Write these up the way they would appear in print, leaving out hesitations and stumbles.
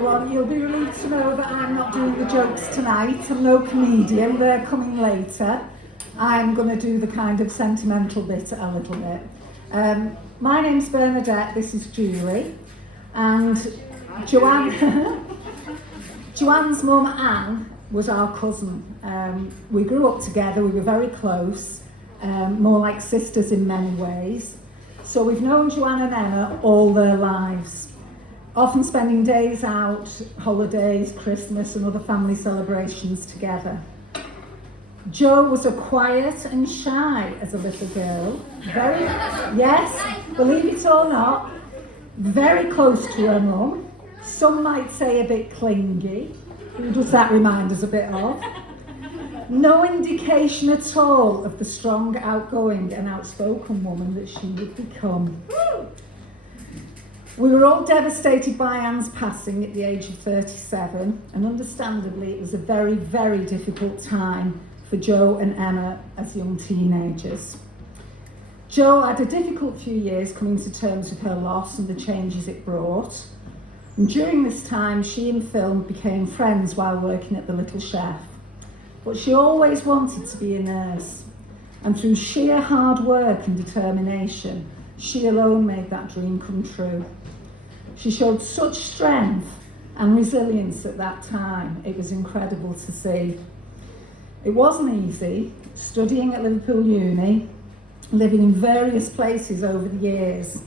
everyone. You'll be relieved to know that I'm not doing the jokes tonight. I'm no comedian, they're coming later. I'm going to do the kind of sentimental bit a little bit. My name's Bernadette, this is Julie, and Joanne's mum Anne was our cousin. We grew up together, we were very close, more like sisters in many ways. So we've known Joanne and Emma all their lives, often spending days out, holidays, Christmas and other family celebrations together. Jo was a quiet and shy as a little girl, yes, believe it or not, very close to her mum. Some might say a bit clingy. Who does that remind us a bit of? No indication at all of the strong, outgoing and outspoken woman that she would become. We were all devastated by Anne's passing at the age of 37, and understandably it was a very, very difficult time for Jo and Emma as young teenagers. Jo had a difficult few years coming to terms with her loss and the changes it brought. And during this time, she and Phil became friends while working at the Little Chef. But she always wanted to be a nurse. And through sheer hard work and determination, she alone made that dream come true. She showed such strength and resilience at that time. It was incredible to see. It wasn't easy, studying at Liverpool Uni, living in various places over the years.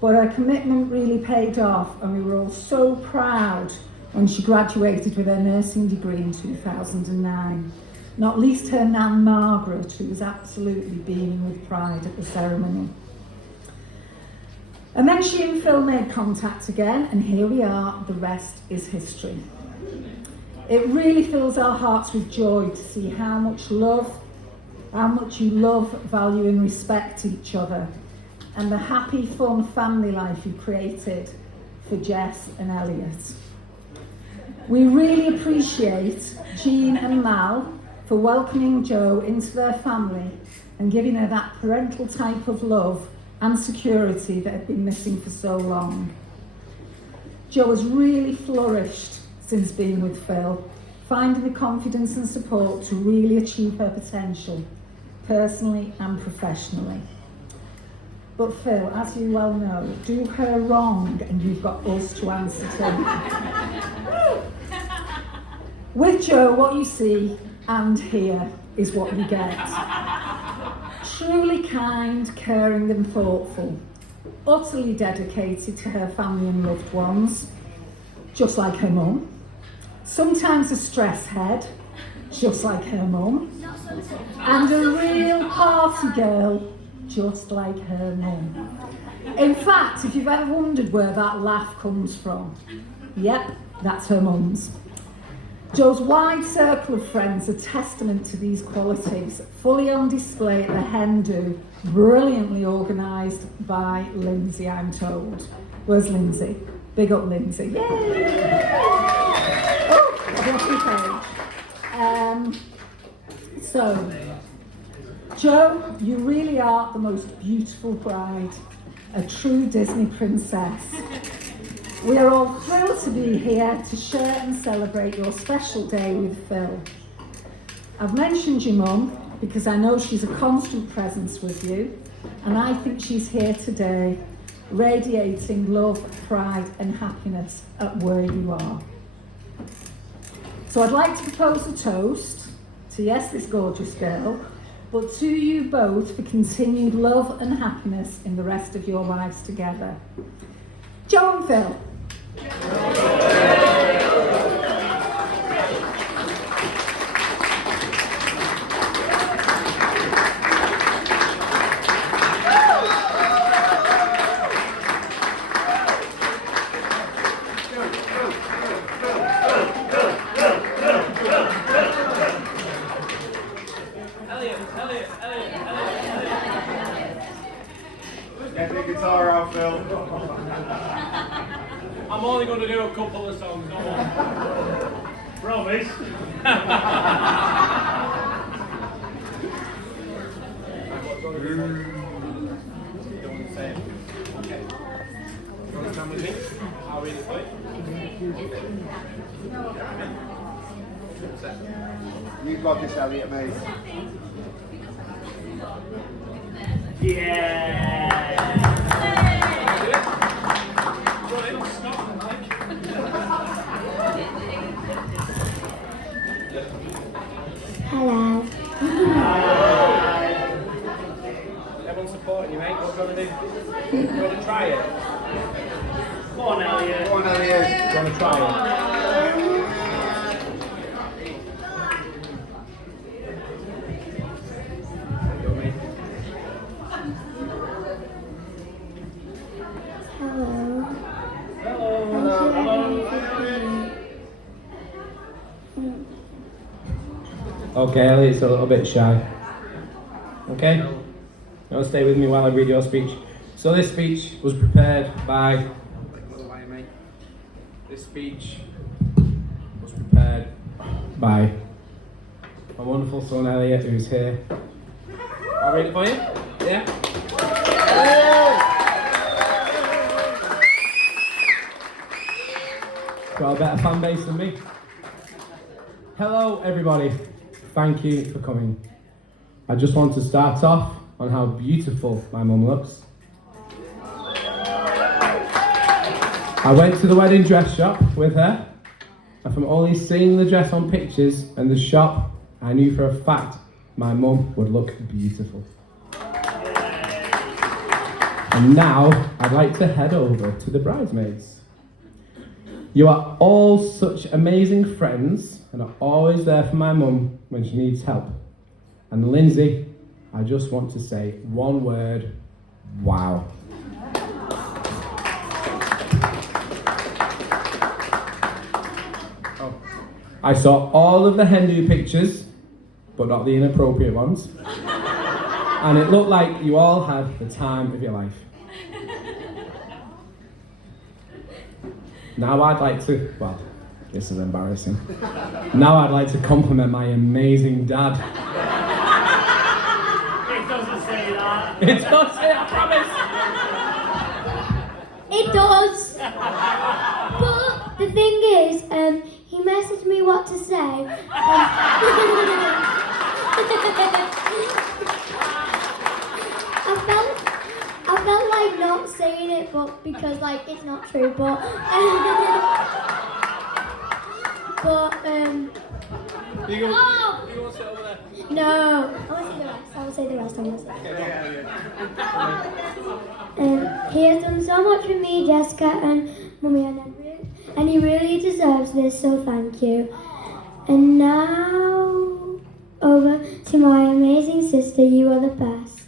But her commitment really paid off, and we were all so proud when she graduated with her nursing degree in 2009. Not least her nan Margaret, who was absolutely beaming with pride at the ceremony. And then she and Phil made contact again, and here we are, the rest is history. It really fills our hearts with joy to see how much you love, value and respect each other, and the happy, fun family life you created for Jess and Elliot. We really appreciate Jean and Mal for welcoming Jo into their family and giving her that parental type of love and security that had been missing for so long. Jo has really flourished since being with Phil, finding the confidence and support to really achieve her potential, personally and professionally. But Phil, as you well know, do her wrong and you've got us to answer to. With Jo, what you see and hear is what you get. Truly kind, caring and thoughtful, utterly dedicated to her family and loved ones, just like her mum. Sometimes a stress head, just like her mum. And a real party girl, just like her mum. In fact, if you've ever wondered where that laugh comes from, yep, that's her mum's. Jo's wide circle of friends are testament to these qualities, fully on display at the hen do, brilliantly organised by Lindsay, I'm told. Where's Lindsay? Big up Lindsay. Yay! Oh, I've lost my page. So, Jo, you really are the most beautiful bride, a true Disney princess. We are all thrilled to be here to share and celebrate your special day with Phil. I've mentioned your mum because I know she's a constant presence with you, and I think she's here today, radiating love, pride and happiness at where you are. So I'd like to propose a toast to, yes, this gorgeous girl, but to you both for continued love and happiness in the rest of your lives together. Jo and Phil. Elliot. Get the guitar out, Phil. I'm only going to do a couple of songs, not one. Promise. Don't say it. Okay. stand with me. I'll read it for you. You've got this, Elliot, mate. Yeah! Hello. Everyone's supporting you, mate. What do you want to do? You want to try it? Come on, Elliot. Go on, Elliot. You want to try it? Go, mate. Hello. Okay, Elliot's a little bit shy. Okay? You want to stay with me while I read your speech? So this speech was prepared by... This speech was prepared by my wonderful son Elliot, who's here. I'll read it for you? Yeah? Got a better fan base than me. Hello everybody. Thank you for coming. I just want to start off on how beautiful my mum looks. I went to the wedding dress shop with her, and from only seeing the dress on pictures and the shop, I knew for a fact my mum would look beautiful. And now I'd like to head over to the bridesmaids. You are all such amazing friends and are always there for my mum when she needs help. And Lindsay, I just want to say one word, wow. Oh. I saw all of the Hindu pictures, but not the inappropriate ones. And it looked like you all had the time of your life. Now I'd like to, well, this is embarrassing. Now I'd like to compliment my amazing dad. It doesn't say that. It does say, I promise. It does. But the thing is, he messaged me what to say. I felt like not saying it, but because like it's not true. But You go, oh! you want to sit over there? No, I will say the rest. He has done so much for me, Jessica, and Mummy, and he really deserves this, so thank you. And now, over to my amazing sister, you are the best.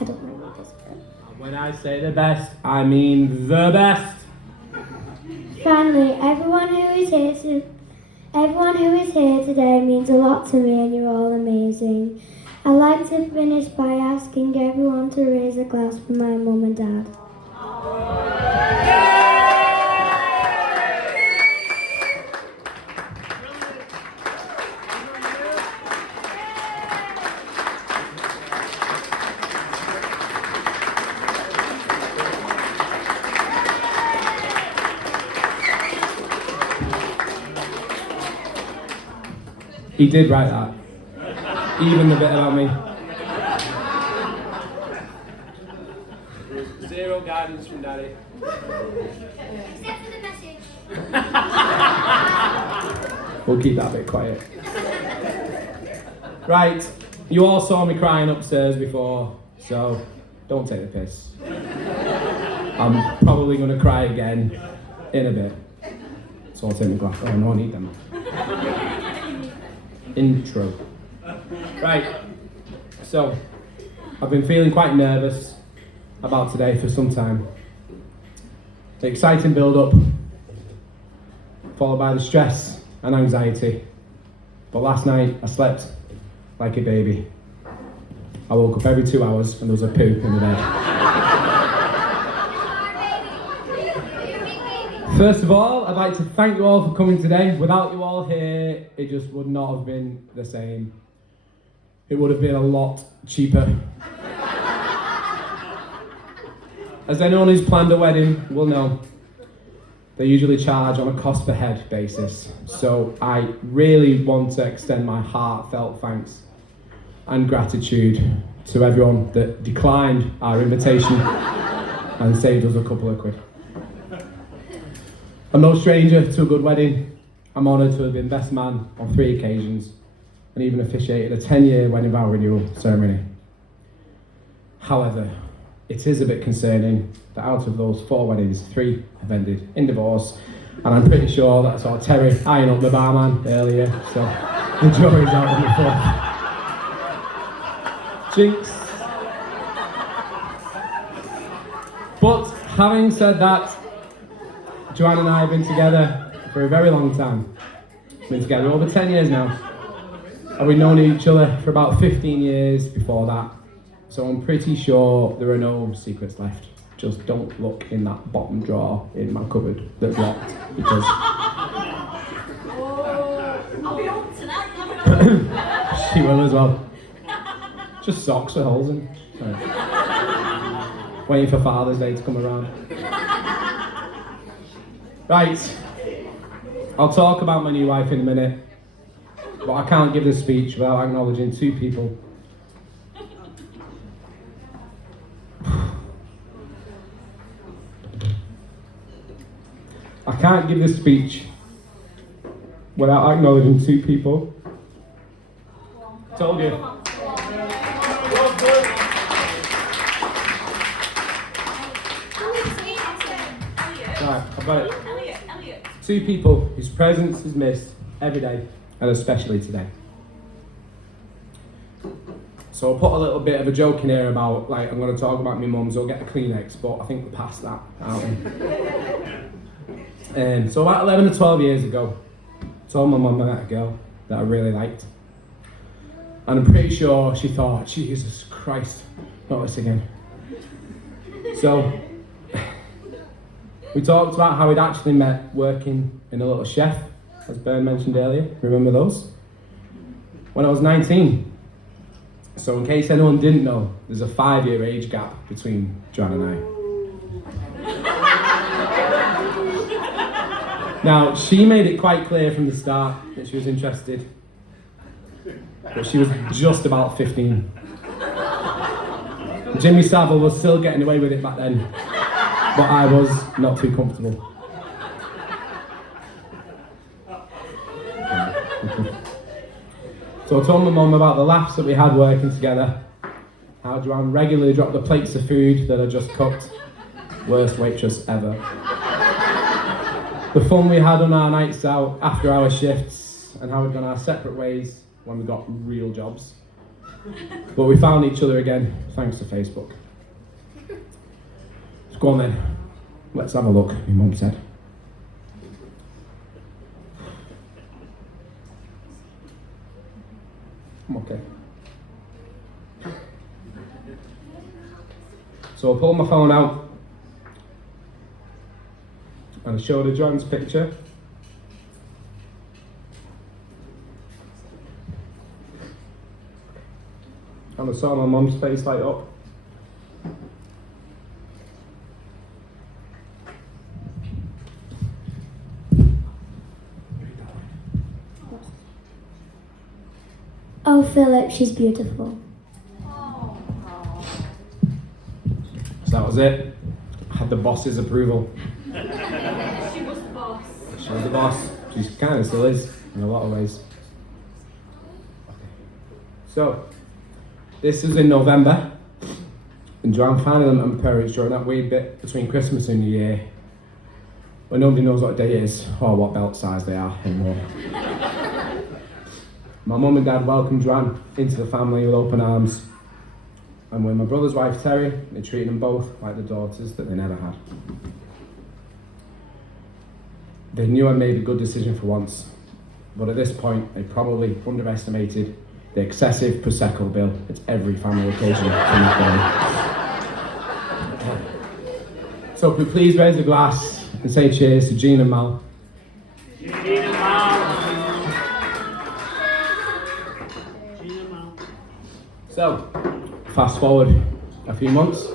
I don't know what this is. When I say the best, I mean the best. Finally, everyone who is here today means a lot to me, and you're all amazing. I'd like to finish by asking everyone to raise a glass for my mum and dad. He did write that. Even the bit about me. Zero guidance from Daddy. Except for the message. We'll keep that bit quiet. Right, you all saw me crying upstairs before, so don't take the piss. I'm probably going to cry again in a bit. So I'll take my glass. Oh, no, I need them. Intro. Right, so I've been feeling quite nervous about today for some time. The exciting build-up, followed by the stress and anxiety. But last night I slept like a baby. I woke up every 2 hours and there was a poo in the bed. First of all, I'd like to thank you all for coming today. Without you all here, it just would not have been the same. It would have been a lot cheaper. As anyone who's planned a wedding will know, they usually charge on a cost per head basis. So I really want to extend my heartfelt thanks and gratitude to everyone that declined our invitation and saved us a couple of quid. I'm no stranger to a good wedding. I'm honoured to have been best man on 3 occasions and even officiated a 10-year wedding vow renewal ceremony. However, it is a bit concerning that out of those 4 weddings, 3 have ended in divorce, and I'm pretty sure that I saw Terry eyeing up the barman earlier, so the jury's out on the 4th. Jinx. But having said that, Joanne and I have been together for a very long time. We've been together over 10 years now, and we've known each other for about 15 years before that. So I'm pretty sure there are no secrets left. Just don't look in that bottom drawer in my cupboard that's locked, because I'll be home tonight. she will as well. Just socks with holes in. Sorry. Waiting for Father's Day to come around. Right, I'll talk about my new wife in a minute, but I can't give this speech without acknowledging 2 people. I can't give this speech without acknowledging 2 people. Told you. Right, I've got it. Elliot. 2 people whose presence is missed every day, and especially today. So I'll put a little bit of a joke in here about, like, I'm going to talk about my mum, so I'll get a Kleenex, but I think we're past that, aren't we? So about 11 or 12 years ago, I told my mum I met a girl that I really liked. And I'm pretty sure she thought, Jesus Christ, not this again. So we talked about how we'd actually met working in a little chef, as Bern mentioned earlier. Remember those? When I was 19. So in case anyone didn't know, there's a 5-year age gap between Joanne and I. Now, she made it quite clear from the start that she was interested, but she was just about 15. Jimmy Savile was still getting away with it back then, but I was not too comfortable. So I told my mum about the laughs that we had working together, how Joanne regularly dropped the plates of food that I just cooked, worst waitress ever. The fun we had on our nights out after our shifts, and how we'd gone our separate ways when we got real jobs. But we found each other again, thanks to Facebook. So go on then, let's have a look, my mum said. I'm okay. So I pulled my phone out and I showed her John's picture. And I saw my mum's face light up. Oh, Philip, she's beautiful. So that was it. I had the boss's approval. She was the boss. She was the boss. She kind of still is, in a lot of ways. So, this is in November, and Joanne finally met my parents during that weird bit between Christmas and New Year, where nobody knows what day it is or what belt size they are anymore. My mum and dad welcomed Joanne into the family with open arms, and with my brother's wife Terry, they treated them both like the daughters that they never had. They knew I made a good decision for once, but at this point they probably underestimated the excessive Prosecco bill at every family occasion. So could we please raise the glass and say cheers to Jean and Mal. So, fast forward a few months.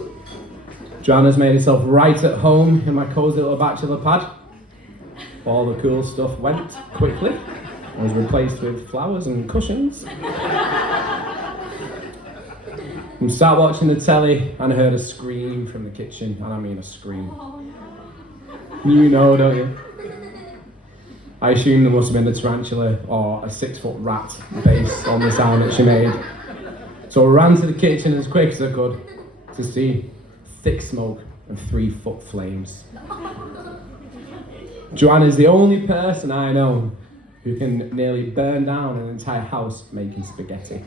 Joanna's made herself right at home in my cosy little bachelor pad. All the cool stuff went quickly and was replaced with flowers and cushions. I sat watching the telly and I heard a scream from the kitchen, and I mean a scream. You know, don't you? I assume there must have been a tarantula or a 6-foot rat based on the sound that she made. So I ran to the kitchen as quick as I could to see thick smoke and 3-foot flames. Joanne is the only person I know who can nearly burn down an entire house making spaghetti.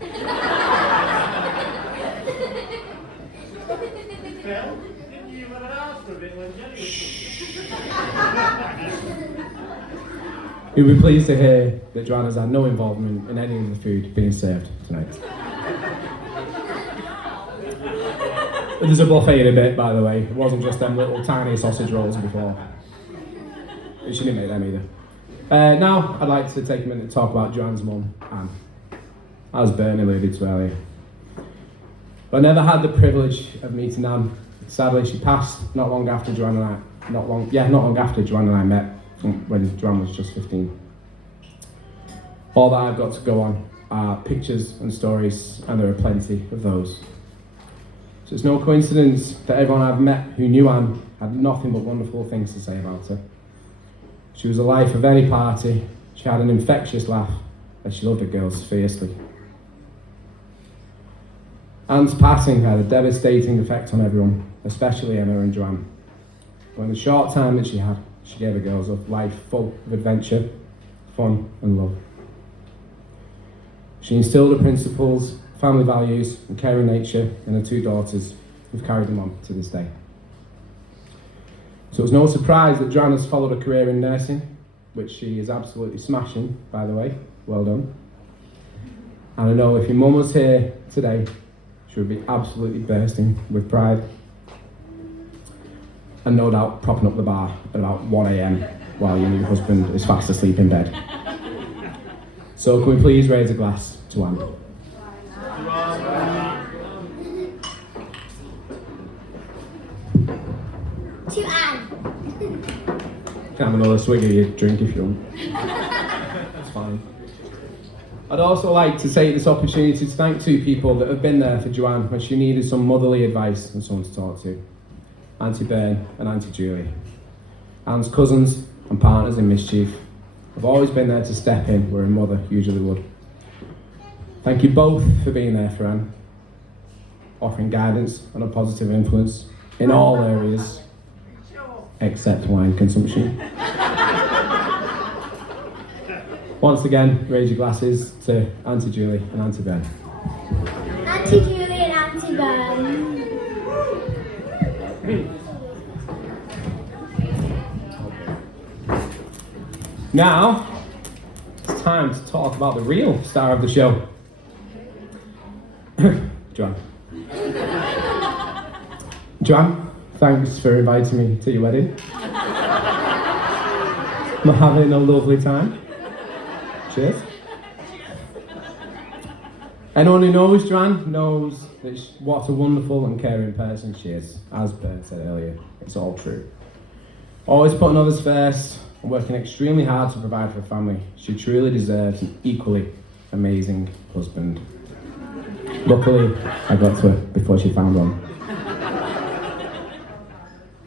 You'll be pleased to hear that Joanne has had no involvement in any of the food being served tonight. There's a buffet in a bit, by the way. It wasn't just them little tiny sausage rolls before. She didn't make them either. Now, I'd like to take a minute to talk about Joanne's mum, Anne, as Bern alluded to earlier. But I never had the privilege of meeting Anne. Sadly, she passed not long after Joanne and I met, when Joanne was just 15. All that I've got to go on are pictures and stories, and there are plenty of those. So it's no coincidence that everyone I've met who knew Anne had nothing but wonderful things to say about her. She was the life of any party, she had an infectious laugh, and she loved her girls fiercely. Anne's passing had a devastating effect on everyone, especially Emma and Joanne. But in the short time that she had, she gave her girls a life full of adventure, fun and love. She instilled her principles, family values and caring nature in her 2 daughters, who've carried them on to this day. So it's no surprise that Joanne has followed a career in nursing, which she is absolutely smashing, by the way. Well done. And I know if your mum was here today, she would be absolutely bursting with pride. And no doubt propping up the bar at about 1 a.m. while your new husband is fast asleep in bed. So can we please raise a glass to Anne? To Anne. Can have another swig of your drink if you want. That's fine. I'd also like to take this opportunity to thank 2 people that have been there for Joanne when she needed some motherly advice and someone to talk to. Aunty Bern and Aunty Julie. Anne's cousins and partners in mischief have always been there to step in where a mother usually would. Thank you both for being there for Anne, offering guidance and a positive influence in all areas except wine consumption. Once again, raise your glasses to Aunty Julie and Aunty Bern. Aunty Julie and Aunty Bern. Now, it's time to talk about the real star of the show. Joanne. Joanne, thanks for inviting me to your wedding. I'm having a lovely time. Cheers. Anyone who knows Joanne knows that what a wonderful and caring person she is. As Bert said earlier, it's all true. Always putting others first and working extremely hard to provide for her family. She truly deserves an equally amazing husband. Luckily, I got to her before she found one.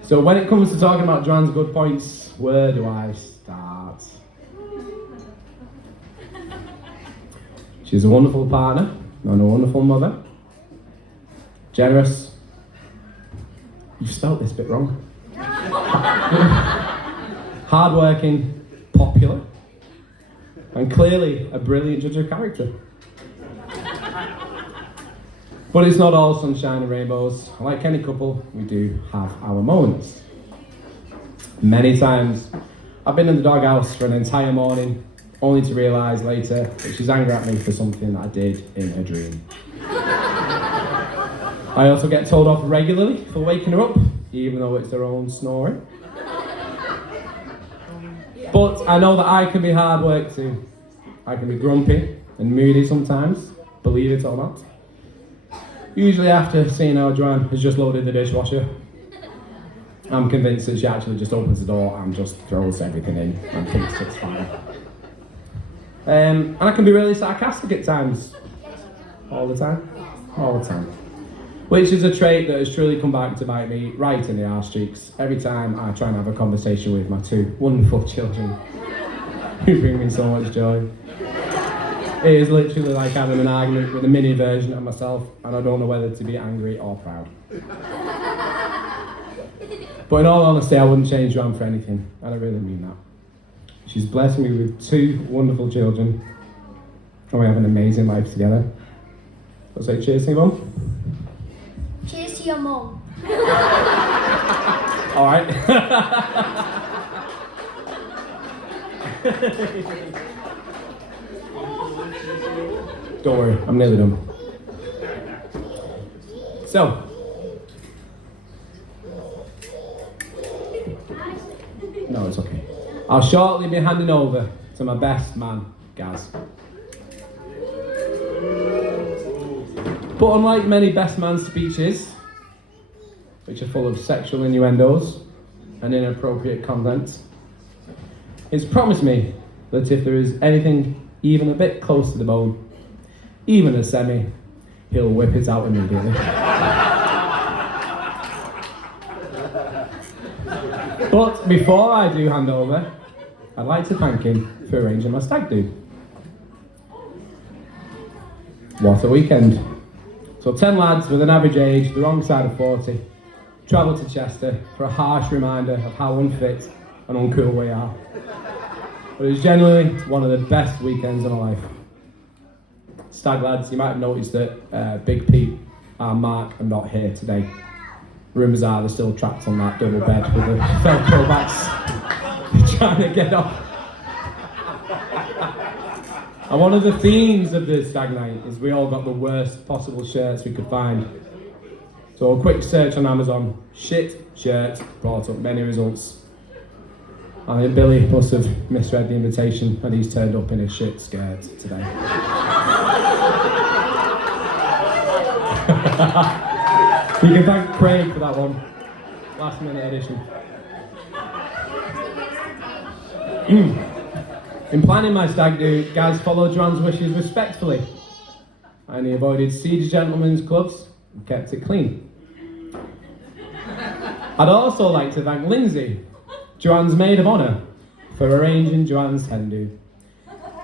So when it comes to talking about Joanne's good points, where do I start? She's a wonderful partner and a wonderful mother. Generous. You've spelt this bit wrong. Hardworking, popular, and clearly a brilliant judge of character. But it's not all sunshine and rainbows. Like any couple, we do have our moments. Many times, I've been in the doghouse for an entire morning, only to realise later that she's angry at me for something that I did in a dream. I also get told off regularly for waking her up, even though it's her own snoring. But I know that I can be hard work too. I can be grumpy and moody sometimes, believe it or not. Usually after seeing how Joanne has just loaded the dishwasher. I'm convinced that she actually just opens the door and just throws everything in and thinks it's fine. And I can be really sarcastic at times. All the time? All the time. Which is a trait that has truly come back to bite me right in the arse cheeks every time I try and have a conversation with my two wonderful children who bring me so much joy. It is literally like having an argument with a mini version of myself, and I don't know whether to be angry or proud. But in all honesty, I wouldn't change Joanne for anything, and I really mean that. She's blessed me with two wonderful children, and we have an amazing life together. I'll say cheers to you, Mum. Cheers to your mum. All right. Don't worry, I'm nearly done. So, no, it's okay. I'll shortly be handing over to my best man, Gaz. But unlike many best man speeches, which are full of sexual innuendos and inappropriate content, he's promised me that if there is anything even a bit close to the bone, even a semi, he'll whip it out immediately. But before I do hand over, I'd like to thank him for arranging my stag do. What a weekend. So 10 lads with an average age the wrong side of 40 travelled to Chester for a harsh reminder of how unfit and uncool we are. But it was genuinely one of the best weekends of my life. Stag lads, you might have noticed that Big Pete and Mark are not here today. Rumours are they're still trapped on that double bed with the Velcro backs trying to get off. And one of the themes of the stag night is we all got the worst possible shirts we could find. So a quick search on Amazon, shit shirt, brought up many results. I think Billy must have misread the invitation and he's turned up in a shit skirt today. You can thank Craig for that one. Last minute edition. In planning my stag do, Gaz followed Joanne's wishes respectfully. And he avoided seedy gentlemen's clubs and kept it clean. I'd also like to thank Lindsay, Joanne's maid of honour, for arranging Joanne's hen do,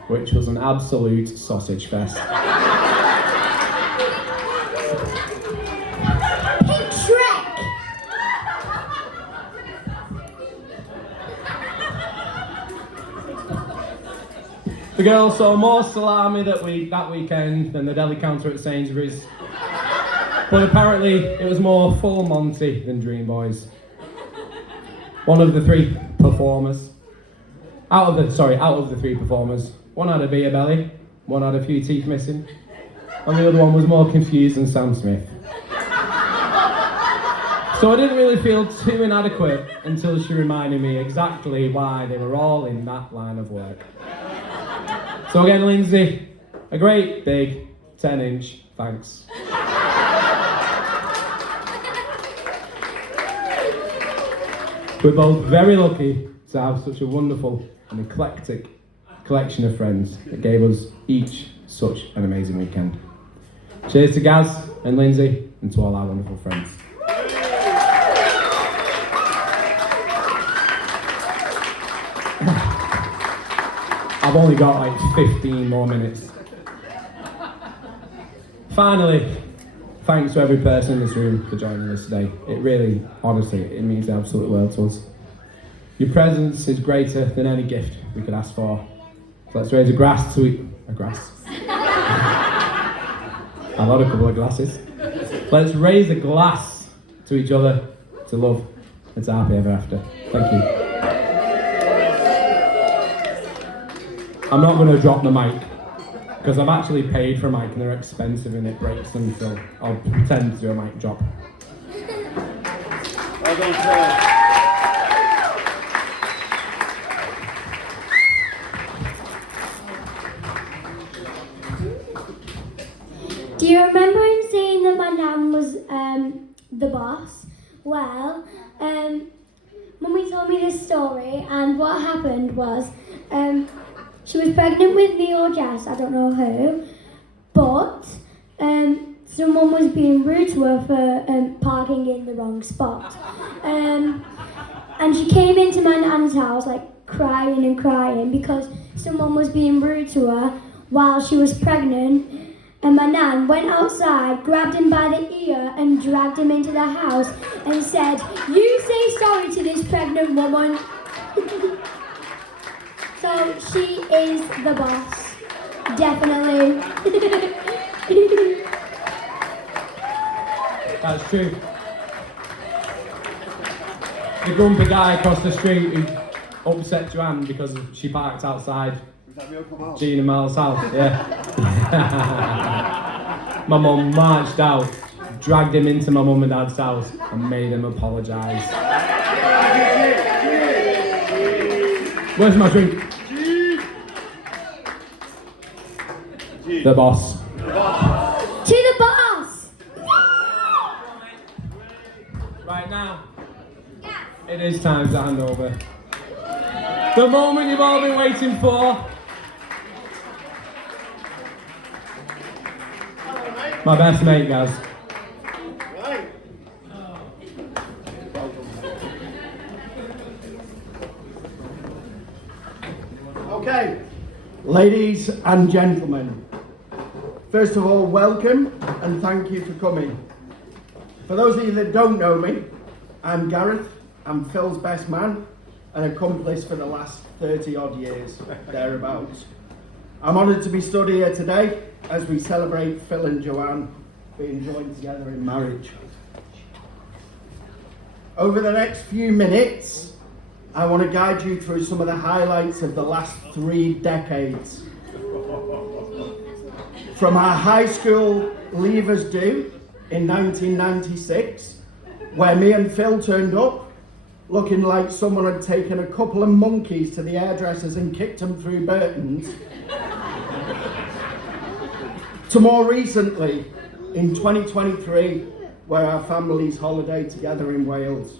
which was an absolute sausage fest. The girls saw more salami that weekend than the deli counter at Sainsbury's. But apparently it was more full Monty than Dream Boys. One of the three performers, out of the three performers, one had a beer belly, one had a few teeth missing, and the other one was more confused than Sam Smith. So I didn't really feel too inadequate until she reminded me exactly why they were all in that line of work. So again, Lindsay, a great big 10-inch thanks. We're both very lucky to have such a wonderful and eclectic collection of friends that gave us each such an amazing weekend. Cheers to Gaz and Lindsay and to all our wonderful friends. I've only got like 15 more minutes. Finally, thanks to every person in this room for joining us today. It really, honestly, it means the absolute world to us. Your presence is greater than any gift we could ask for. So let's raise a glass to a grass. I've had a couple of glasses. Let's raise a glass to each other, to love, and to happy ever after. Thank you. I'm not going to drop the mic, because I've actually paid for a mic and they're expensive and it breaks them, so I'll pretend to do a mic drop. Well done, sir. Do you remember him saying that my nan was the boss? Well, you this story, and what happened was, she was pregnant with me or Jess, I don't know who, but someone was being rude to her for parking in the wrong spot. And she came into my nan's house like crying and crying because someone was being rude to her while she was pregnant. And my nan went outside, grabbed him by the ear and dragged him into the house and said, "You say sorry to this pregnant woman." So she is the boss. Definitely. That's true. The grumpy guy across the street who upset Joanne because she parked outside Was that real come out? Gina Miles' house, yeah. My mum marched out, dragged him into my mum and dad's house and made him apologise. Where's my drink? The boss. To the boss! Right now, it is time to hand over. The moment you've all been waiting for. My best mate, guys. Right. Okay, ladies and gentlemen, first of all, welcome and thank you for coming. For those of you that don't know me, I'm Gareth. I'm Phil's best man and accomplice for the last 30 odd years, thereabouts. I'm honoured to be stood here today as we celebrate Phil and Joanne being joined together in marriage. Over the next few minutes, I want to guide you through some of the highlights of the last 3 decades. From our high school leavers do in 1996, where me and Phil turned up, looking like someone had taken a couple of monkeys to the hairdressers and kicked them through Burton's, to more recently, in 2023, where our families holiday together in Wales.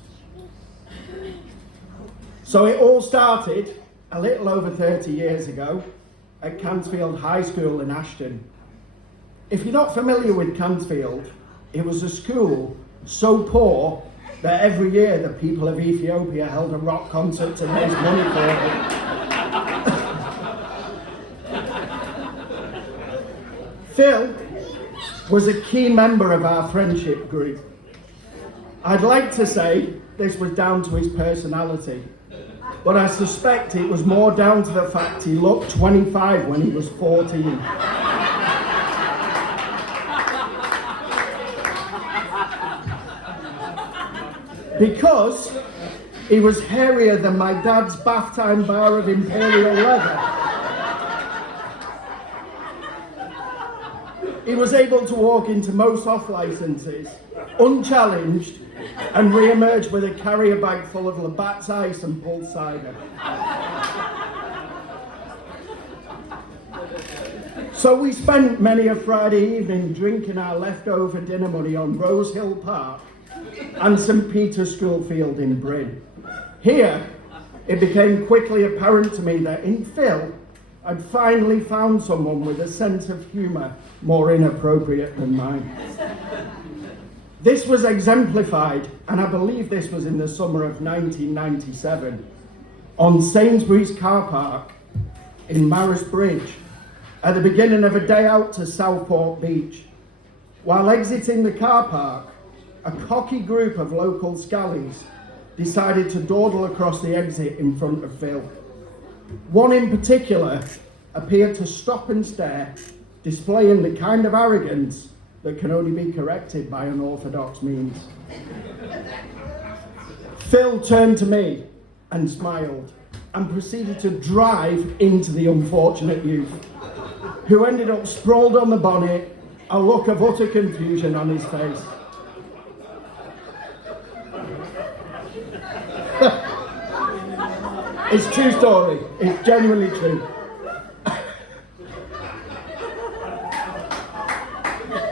So it all started a little over 30 years ago at Cansfield High School in Ashton. If you're not familiar with Cansfield, it was a school so poor that every year the people of Ethiopia held a rock concert to raise money for it. Phil was a key member of our friendship group. I'd like to say this was down to his personality, but I suspect it was more down to the fact he looked 25 when he was 14. Because he was hairier than my dad's bath time bar of imperial leather. He was able to walk into most off-licences, unchallenged, and re-emerge with a carrier bag full of Labatt's ice and pulled cider. So we spent many a Friday evening drinking our leftover dinner money on Rose Hill Park and St Peter's School Field in Bryn. Here, it became quickly apparent to me that in Phil, I'd finally found someone with a sense of humour more inappropriate than mine. This was exemplified, and I believe this was in the summer of 1997, on Sainsbury's car park in Marris Bridge, at the beginning of a day out to Southport Beach. While exiting the car park, a cocky group of local scallies decided to dawdle across the exit in front of Phil. One in particular appeared to stop and stare, displaying the kind of arrogance that can only be corrected by unorthodox means. Phil turned to me and smiled and proceeded to drive into the unfortunate youth, who ended up sprawled on the bonnet, a look of utter confusion on his face. It's a true story. It's genuinely true.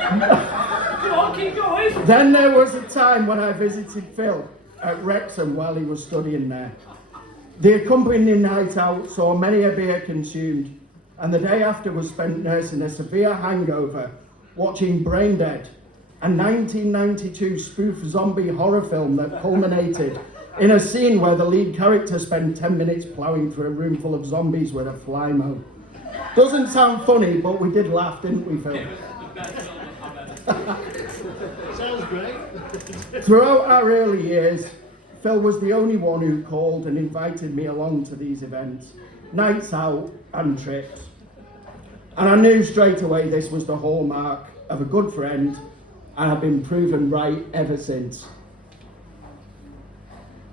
Come on, keep going. Then there was a time when I visited Phil at Wrexham while he was studying there. The accompanying night out saw many a beer consumed, and the day after was spent nursing a severe hangover, watching Braindead, a 1992 spoof zombie horror film that culminated in a scene where the lead character spent 10 minutes ploughing through a room full of zombies with a fly mow. Doesn't sound funny, but we did laugh, didn't we, Phil? Sounds great. Throughout our early years, Phil was the only one who called and invited me along to these events, nights out and trips. And I knew straight away this was the hallmark of a good friend, and I've been proven right ever since.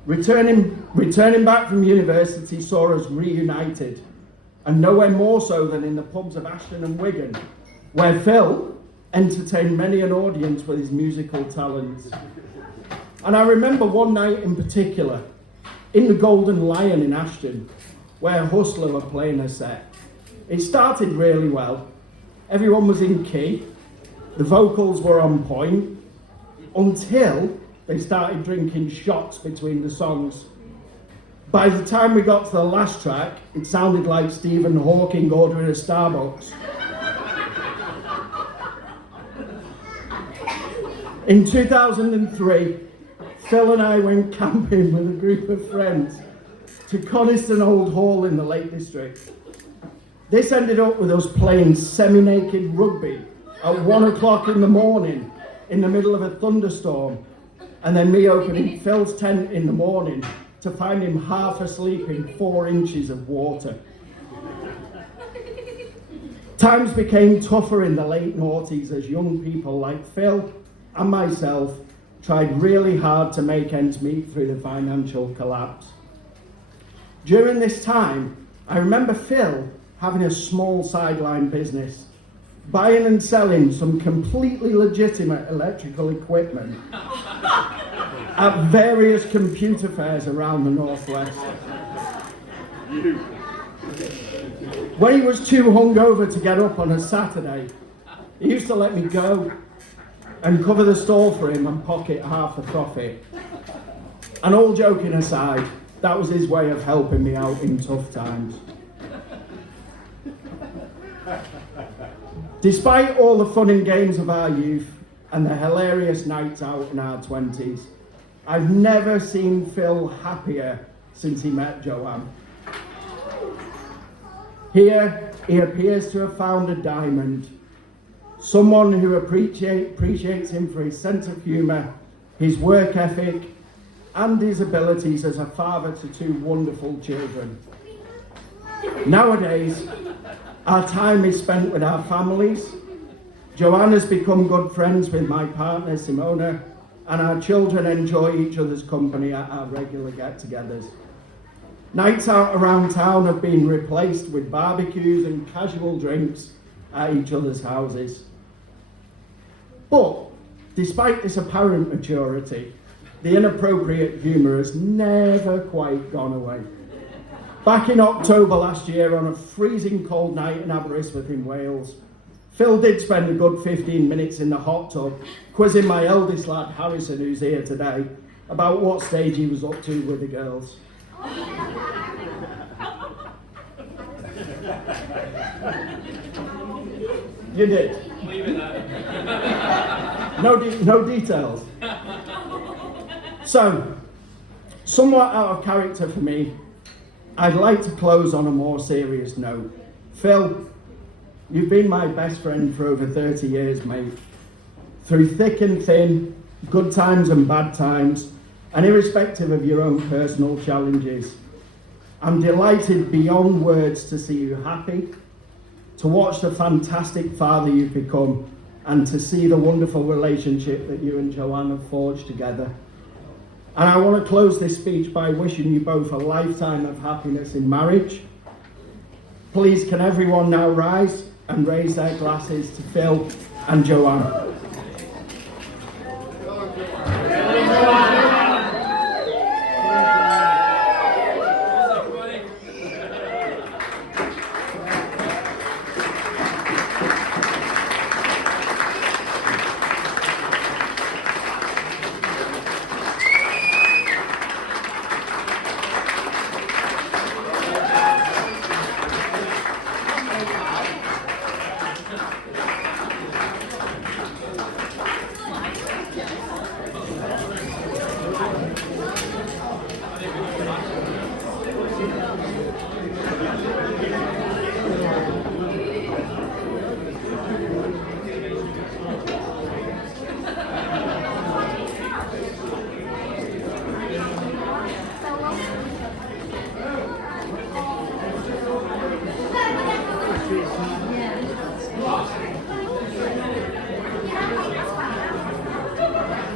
Returning back from university saw us reunited, and nowhere more so than in the pubs of Ashton and Wigan, where Phil entertained many an audience with his musical talents. And I remember one night in particular, in the Golden Lion in Ashton, where Hustler were playing a set. It started really well. Everyone was in key, the vocals were on point, until they started drinking shots between the songs. By the time we got to the last track, it sounded like Stephen Hawking ordering a Starbucks. In 2003, Phil and I went camping with a group of friends to Coniston Old Hall in the Lake District. This ended up with us playing semi-naked rugby at 1 o'clock in the morning in the middle of a thunderstorm, and then me opening Phil's tent in the morning to find him half asleep in 4 inches of water. Times became tougher in the late noughties as young people like Phil and myself tried really hard to make ends meet through the financial collapse. During this time, I remember Phil having a small sideline business, buying and selling some completely legitimate electrical equipment at various computer fairs around the Northwest. When he was too hungover to get up on a Saturday, he used to let me go and cover the stall for him and pocket half the profit. And all joking aside, that was his way of helping me out in tough times. Despite all the fun and games of our youth and the hilarious nights out in our 20s, I've never seen Phil happier since he met Joanne. Here, he appears to have found a diamond, someone who appreciates him for his sense of humour, his work ethic, and his abilities as a father to 2 wonderful children. Nowadays, our time is spent with our families. Joanne has become good friends with my partner, Simona, and our children enjoy each other's company at our regular get-togethers. Nights out around town have been replaced with barbecues and casual drinks at each other's houses. But, despite this apparent maturity, the inappropriate humour has never quite gone away. Back in October last year, on a freezing cold night in Aberystwyth in Wales, Phil did spend a good 15 minutes in the hot tub quizzing my eldest lad, Harrison, who's here today, about what stage he was up to with the girls. You did? Leave it there. No details. So, somewhat out of character for me, I'd like to close on a more serious note. Phil, you've been my best friend for over 30 years, mate. Through thick and thin, good times and bad times, and irrespective of your own personal challenges. I'm delighted beyond words to see you happy, to watch the fantastic father you've become, and to see the wonderful relationship that you and Joanne have forged together. And I want to close this speech by wishing you both a lifetime of happiness in marriage. Please, can everyone now rise and raise their glasses to Phil and Joanne.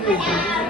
Please.